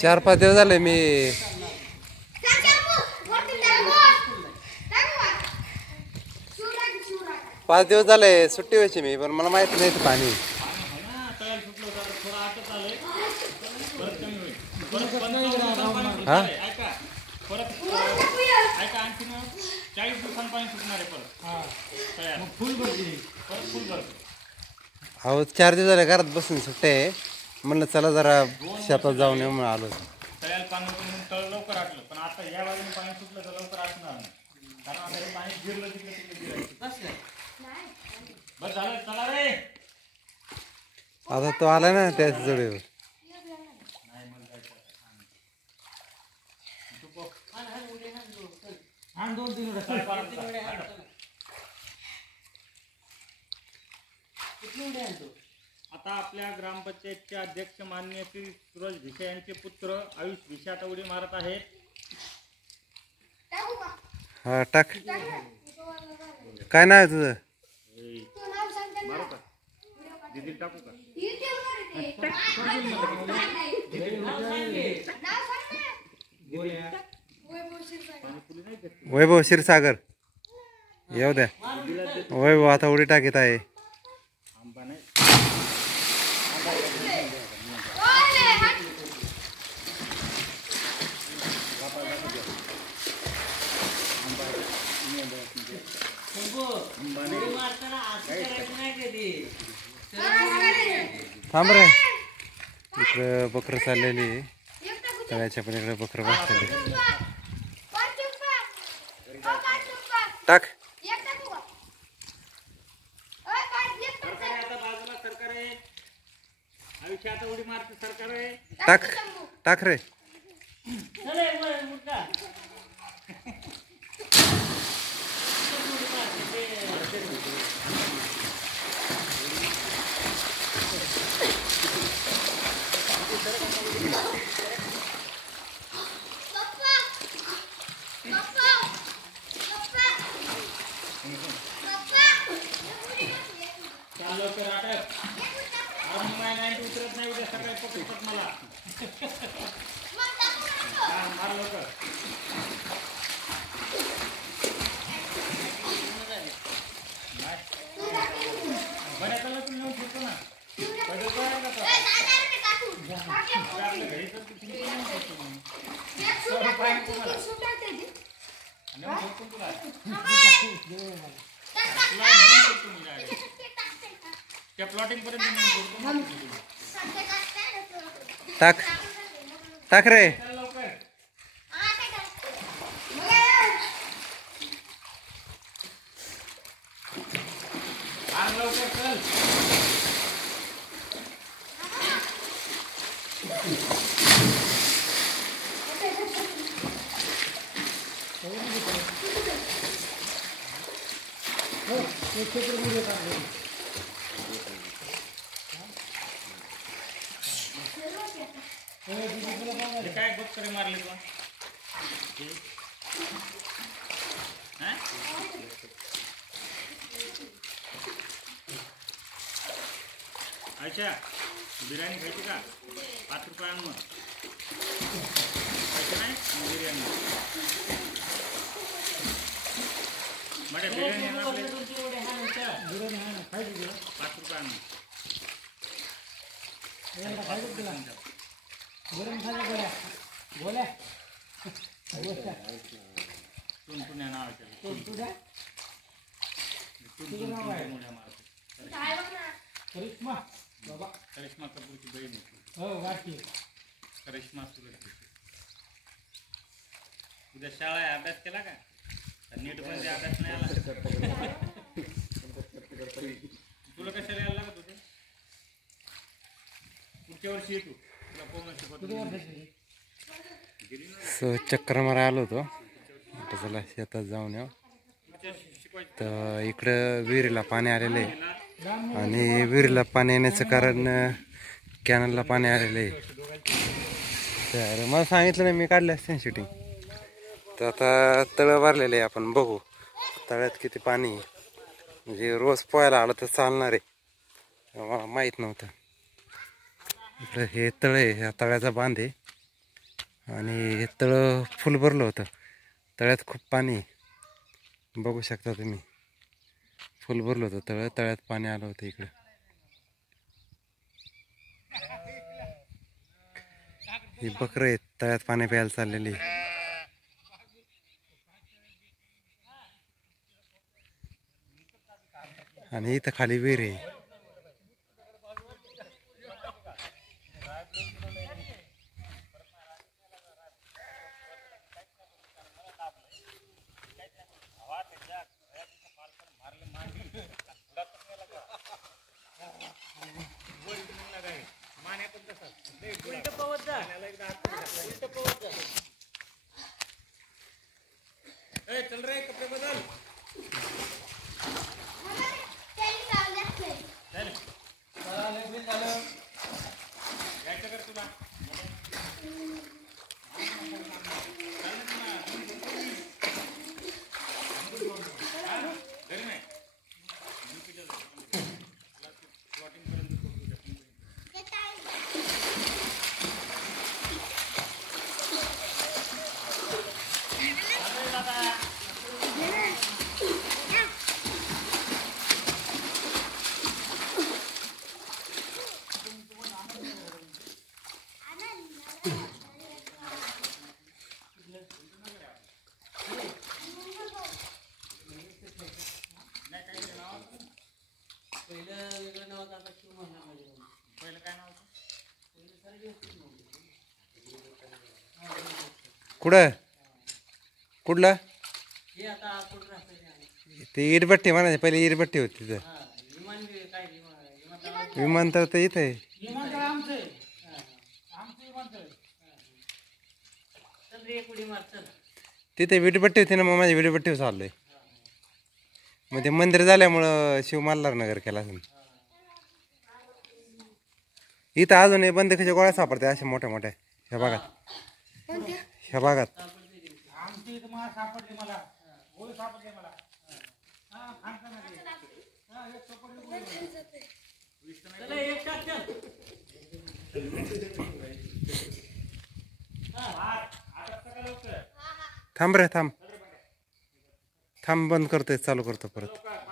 4-5 दिवस झाले मी 5 दिवस झाले सुट्टी व्हायची मी, पण मला माहित नाही पाणी. हा 40 दिवसांनी पाणी सुटणार आहे परत. फुल भरली. अहो 4 दिवस झाले घरात बसून सुट्टे आहे, म्हणलं चला जरा शेतात जाऊन येऊ म्हणून आलो. तळ्याला पाणी होतं म्हणून तळ लवकर आटलं, पण आता या बाजूने पाणी सुटलं तर लवकर आटणार नाही, कारण आता हे पाणी गिरलं तिकडे बस झालं. चला रे आता तो आला ना त्याच जोडीवर. आता आपल्या ग्रामपंचायतचे अध्यक्ष माननीय श्री सूरज भिसे यांचे पुत्र आयुष भिसे आता उडी मारत आहेत. हा टाक. काय नाव आहे तुझं? मारू का दीदी टाकू का? वैभव क्षीरसागर येऊ द्या. वैभव आता उडी टाकीत आहे. थांब रे, इकडं बकरं चाललेली, तळ्याच्या पण इकडे बकरं बसलेली. टाक. टाक टाक रे. उतरत नाही, उद्या सकाळी पकडतात मला. मार लवकर. बऱ्याच तुम्ही येऊन शकतो ना. आपल्या घरी तर त्या प्लॉटिंग पर्यंत टाक टाक रे. काय बघ मारले तुला. अच्छा बिर्याणी खायची का? 5 रुपयांवर खायची नाही बिर्याणी. म्हणजे बिर्याणी 5 रुपयांवर. टुनटुन्या नावाच्या करिश्मा कपूरची बहीण होती. करिश्मा सुरज. उद्या शाळा आहे, अभ्यास केला का? नीट मध्ये अभ्यास नाही आला. तुला कशाला यायला लागत होते? पुढच्या वर्षी येतो तुला पूर्ण शिकवतो. चक्कर मारा आलो होतो, चला शेतात जाऊन येऊ. तर इकडं विहिरीला पाणी आलेलं आहे, आणि विहिरीला पाणी येण्याचं कारण कॅनलला पाणी आलेलं आहे. तर मला सांगितलं नाही, मी काढले असते शूटिंग. तर आता तळं भरलेलं आहे, आपण बघू तळ्यात किती पाणी आहे. म्हणजे रोज पोहायला आलं तर चालणार आहे, मला माहीत नव्हतं. इकडं हे तळ आहे, ह्या तळ्याचा बांध आहे आणि हे तळं फुल भरलं होतं. तळ्यात खूप पाणी आहे. बघू शकता तुम्ही, फुल भरलं होतं तळं, तळ्यात पाणी आलं होतं इकडं. ही बकरं आहेत, तळ्यात पाणी प्यायला चाललेली. आणि इथं खाली विहीर आहे. चल रे, कपडे बदल. यायचं कर तुला. घरी नाही. पहिलं काय नाव होतं? कुठं कुठलं ते इरबट्टी म्हणायचे, पहिले इरबट्टी होती तिथं. विमानतळ तर इथं आहे. तिथे विटभट्टी होती ना, मग माझ्या विटभट्टीवर चाललोय. मग ते मंदिर झाल्यामुळं शिव मल्हार नगर केला असेल. इथं अजून बंदुकीच्या गोळ्या सापडते अशा मोठ्या मोठ्या ह्या भागात, ह्या भागात. थांब रे, थांब थांब, बंद करतोय, चालू करतो परत.